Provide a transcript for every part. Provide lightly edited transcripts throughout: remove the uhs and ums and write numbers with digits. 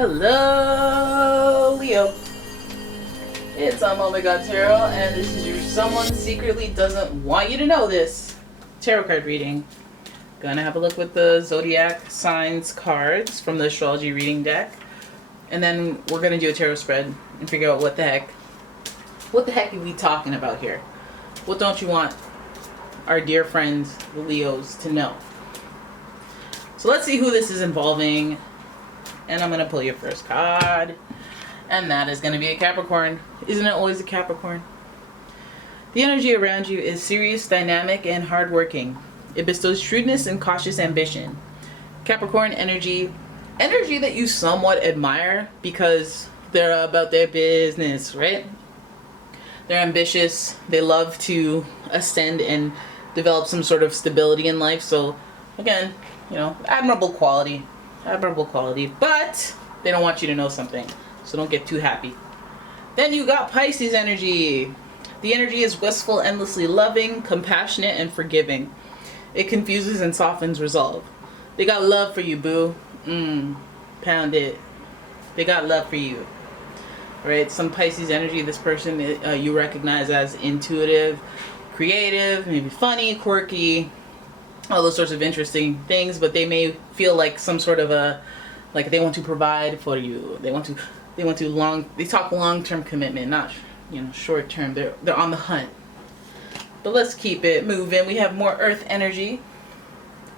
Hello, Leo. It's umomgtarot, and this is your someone secretly doesn't want you to know this tarot card reading. Gonna have a look with the zodiac signs cards from the astrology reading deck, and then we're gonna do a tarot spread and figure out what the heck are we talking about here? What don't you want our dear friends, the Leos, to know? So let's see who this is involving. And I'm going to pull your first card. And that is going to be a Capricorn. Isn't it always a Capricorn? The energy around you is serious, dynamic, and hardworking. It bestows shrewdness and cautious ambition. Capricorn energy that you somewhat admire because they're about their business, right? They're ambitious. They love to ascend and develop some sort of stability in life. So, again, admirable quality, but they don't want you to know something, so don't get too happy. Then you got Pisces energy. The energy is wistful, endlessly loving, compassionate, and forgiving. It confuses and softens resolve. They got love for you, boo. Pound it. They got love for you. All right, some Pisces energy, this person you recognize as intuitive, creative, maybe funny, quirky, all those sorts of interesting things, but they may feel like some sort of they want to provide for you. They talk long-term commitment, not short-term. They're on the hunt. But let's keep it moving. We have more earth energy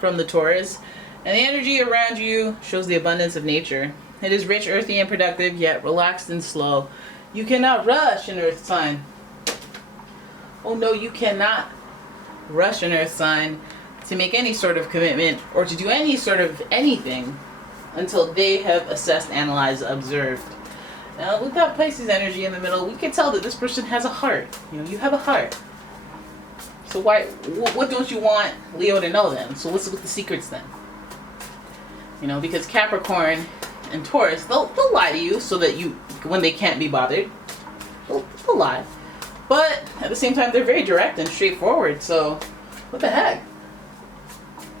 from the Taurus, and the energy around you shows the abundance of nature. It is rich, earthy, and productive, yet relaxed and slow. You cannot rush an earth sign. Oh no, you cannot rush an earth sign to make any sort of commitment or to do any sort of anything until they have assessed, analyzed, observed. Now, with that Pisces energy in the middle, we can tell that this person has a heart. You have a heart. So what don't you want Leo to know then? So what's with the secrets then? Because Capricorn and Taurus, they'll lie to you so that when they can't be bothered, they'll lie. But at the same time, they're very direct and straightforward. So what the heck?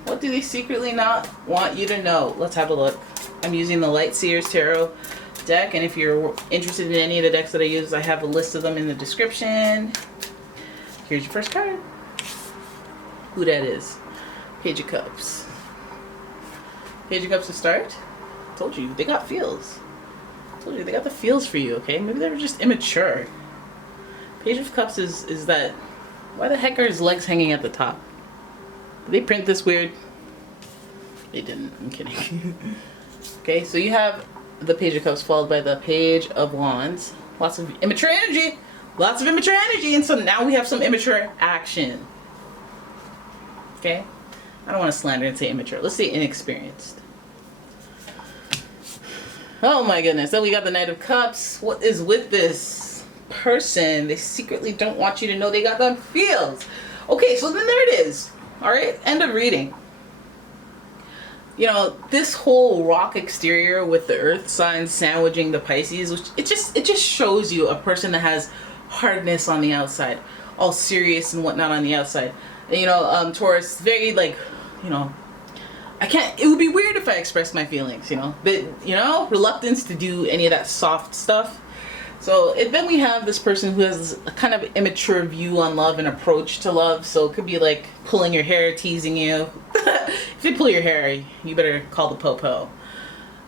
What do they secretly not want you to know? Let's have a look. I'm using the Light Seers Tarot deck, and if you're interested in any of the decks that I use, I have a list of them in the description. Here's your first card. Who that is? Page of Cups. Page of Cups to start. Told you, they got feels. Told you, they got the feels for you, okay? Maybe they were just immature. Page of Cups is that, why the heck are his legs hanging at the top? Did they print this weird? They didn't. I'm kidding. Okay, so you have the Page of Cups followed by the Page of Wands. Lots of immature energy. Lots of immature energy. And so now we have some immature action. Okay? I don't want to slander and say immature. Let's say inexperienced. Oh my goodness. Then we got the Knight of Cups. What is with this person? They secretly don't want you to know they got them feels. Okay, so then there it is. Alright, end of reading. This whole rock exterior with the earth signs sandwiching the Pisces, which it just shows you a person that has hardness on the outside, all serious and whatnot on the outside. And, Taurus, very it would be weird if I expressed my feelings, but, reluctance to do any of that soft stuff. So then we have this person who has a kind of immature view on love and approach to love. So it could be like pulling your hair, teasing you. If they pull your hair, you better call the po-po.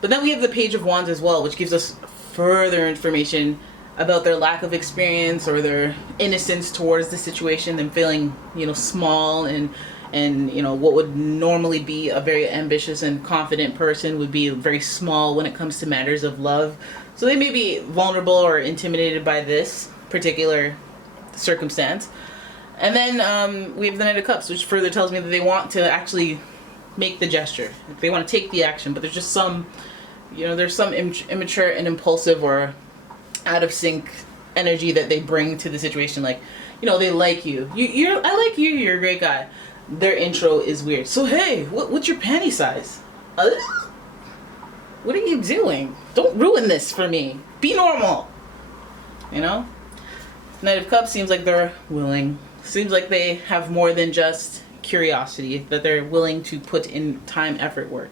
But then we have the Page of Wands as well, which gives us further information about their lack of experience or their innocence towards the situation, them feeling, small and what would normally be a very ambitious and confident person would be very small when it comes to matters of love. So they may be vulnerable or intimidated by this particular circumstance. And then we have the Knight of Cups, which further tells me that they want to actually make the gesture. They want to take the action, but there's just some, there's some immature and impulsive or out of sync energy that they bring to the situation. Like, they like you. I like you. You're a great guy. Their intro is weird. So hey, what's your panty size? What are you doing? Don't ruin this for me. Be normal. Knight of Cups seems like they're willing. Seems like they have more than just curiosity, that they're willing to put in time, effort, work.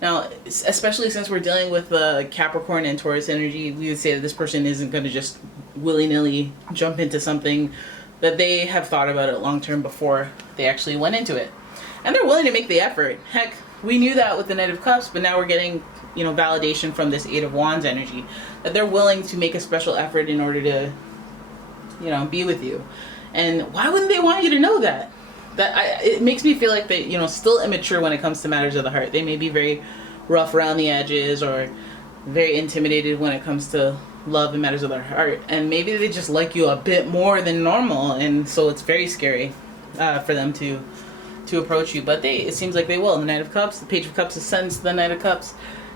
Now, especially since we're dealing with Capricorn and Taurus energy, we would say that this person isn't going to just willy-nilly jump into something, that they have thought about it long term before they actually went into it. And they're willing to make the effort. Heck, we knew that with the Knight of Cups, but now we're getting, you know, validation from this Eight of Wands energy, that they're willing to make a special effort in order to, you know, be with you. And why wouldn't they want you to know that? It makes me feel like they, you know, still immature when it comes to matters of the heart. They may be very rough around the edges or very intimidated when it comes to love and matters of their heart. And maybe they just like you a bit more than normal, and so it's very scary for them to approach you. But it seems like they will. The Knight of Cups, the Page of Cups ascends to the Knight of Cups.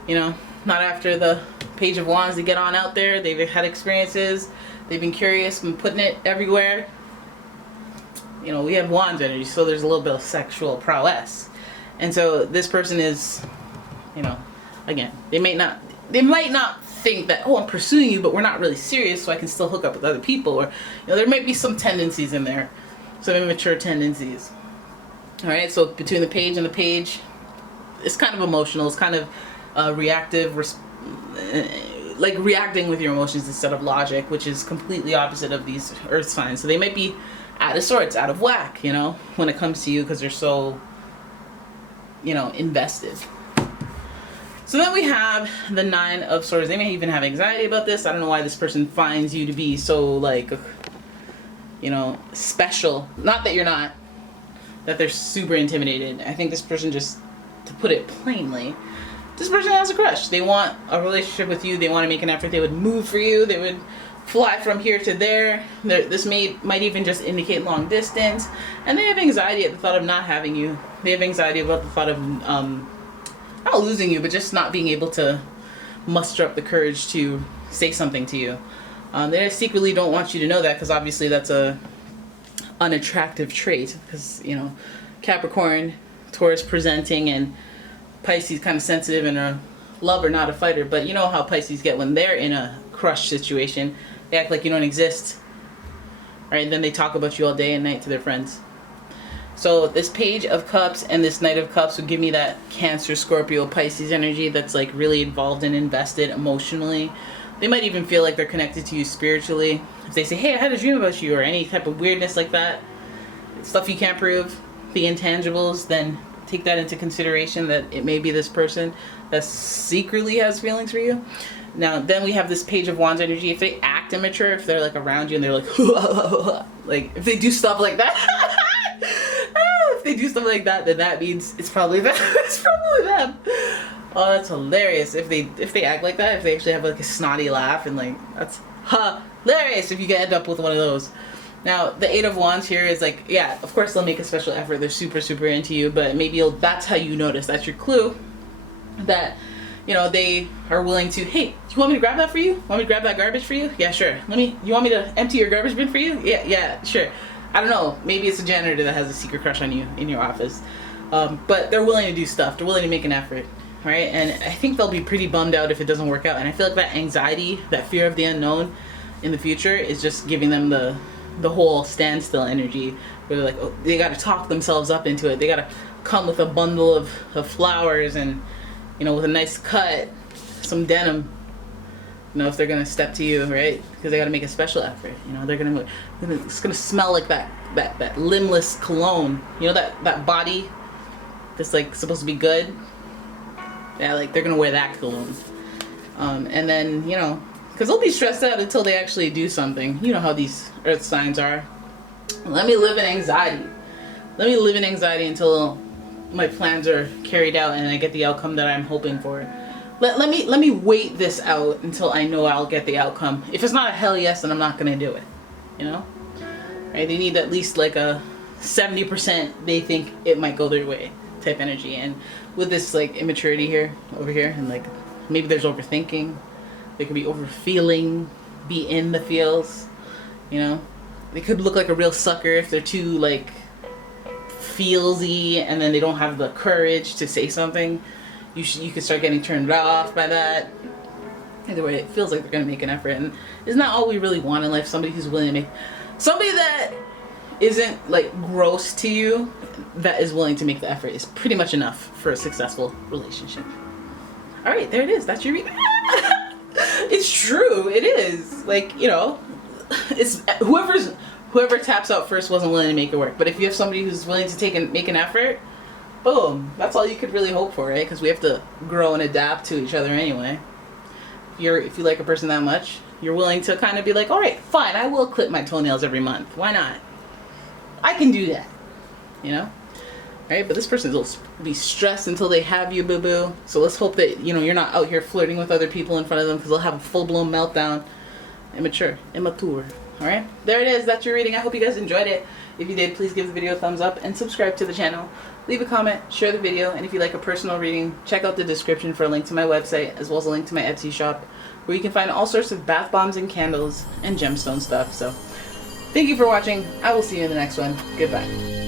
You know, not after the Page of Wands. They get on out there. They've had experiences. They've been curious, been putting it everywhere. You know, we have Wands energy, so there's a little bit of sexual prowess. And so this person is, you know, again, they might not think that, oh, I'm pursuing you, but we're not really serious, so I can still hook up with other people. Or, you know, there might be some tendencies in there, some immature tendencies. All right, so between the Page and the Page, it's kind of emotional. It's kind of reactive, like reacting with your emotions instead of logic, which is completely opposite of these earth signs. So they might be out of sorts, out of whack, you know, when it comes to you, because they're so, you know, invested. So then we have the Nine of Swords. They may even have anxiety about this. I don't know why this person finds you to be so, like, you know, special. Not that you're not, that they're super intimidated. I think this person, just to put it plainly, this person has a crush. They want a relationship with you. They want to make an effort. They would move for you. They would fly from here to there. This might even just indicate long distance. And they have anxiety at the thought of not having you. They have anxiety about the thought of not losing you, but just not being able to muster up the courage to say something to you. They secretly don't want you to know that, because obviously that's a unattractive trait, because, you know, Capricorn, Taurus presenting, and Pisces kind of sensitive and a lover, not a fighter. But you know how Pisces get when they're in a crush situation. They act like you don't exist, right? And then they talk about you all day and night to their friends. So this Page of Cups and this Knight of Cups would give me that Cancer, Scorpio, Pisces energy that's like really involved and invested emotionally. They might even feel like they're connected to you spiritually. If they say, hey, I had a dream about you, or any type of weirdness like that, stuff you can't prove, the intangibles, then take that into consideration, that it may be this person that secretly has feelings for you. Now, then we have this Page of Wands energy. If they act immature, if they're like around you and they're like, like if they do stuff like that, if they do stuff like that, then that means it's probably them. It's probably them. Oh, that's hilarious. If they act like that, if they actually have like a snotty laugh, and like, that's hilarious if you can end up with one of those. Now, the Eight of Wands here is like, yeah, of course they'll make a special effort. They're super, super into you, but maybe that's how you notice. That's your clue that, you know, they are willing to, hey, do you want me to grab that for you? Want me to grab that garbage for you? Yeah, sure. You want me to empty your garbage bin for you? Yeah, sure. I don't know. Maybe it's a janitor that has a secret crush on you in your office. But they're willing to do stuff. They're willing to make an effort, right? And I think they'll be pretty bummed out if it doesn't work out. And I feel like that anxiety, that fear of the unknown in the future is just giving them the whole standstill energy, where they're like, oh, they got to talk themselves up into it. They got to come with a bundle of flowers and, you know, with a nice cut, some denim, you know, if they're gonna step to you, right? Because they got to make a special effort. You know, it's gonna smell like that limbless cologne. You know, that body that's like supposed to be good. Yeah, like they're gonna wear that cologne. And then, you know, because they'll be stressed out until they actually do something. You know how these earth signs are. Let me live in anxiety. Let me live in anxiety until my plans are carried out and I get the outcome that I'm hoping for. Let me wait this out until I know I'll get the outcome. If it's not a hell yes, then I'm not gonna do it. You know? Right? They need at least like a 70% they think it might go their way type energy. And with this like immaturity over here, and like maybe there's overthinking. They could be over-feeling, be in the feels, you know? They could look like a real sucker if they're too, like, feelsy, and then they don't have the courage to say something. You could start getting turned off by that. Either way, it feels like they're going to make an effort. And it's not all we really want in life. Somebody who's willing to make... Somebody that isn't, like, gross to you, that is willing to make the effort is pretty much enough for a successful relationship. All right, there it is. That's your reading. It's true. It is. Like, you know, it's whoever taps out first wasn't willing to make it work. But if you have somebody who's willing to make an effort, boom. That's all you could really hope for, right? Because we have to grow and adapt to each other anyway. If you like a person that much, you're willing to kind of be like, all right, fine, I will clip my toenails every month. Why not? I can do that. You know? Right? But this person will be stressed until they have you, boo-boo. So let's hope that, you know, you're not out here flirting with other people in front of them, because they'll have a full-blown meltdown. Immature. Alright? There it is. That's your reading. I hope you guys enjoyed it. If you did, please give the video a thumbs up and subscribe to the channel. Leave a comment, share the video, and if you like a personal reading, check out the description for a link to my website, as well as a link to my Etsy shop, where you can find all sorts of bath bombs and candles and gemstone stuff. So, thank you for watching. I will see you in the next one. Goodbye.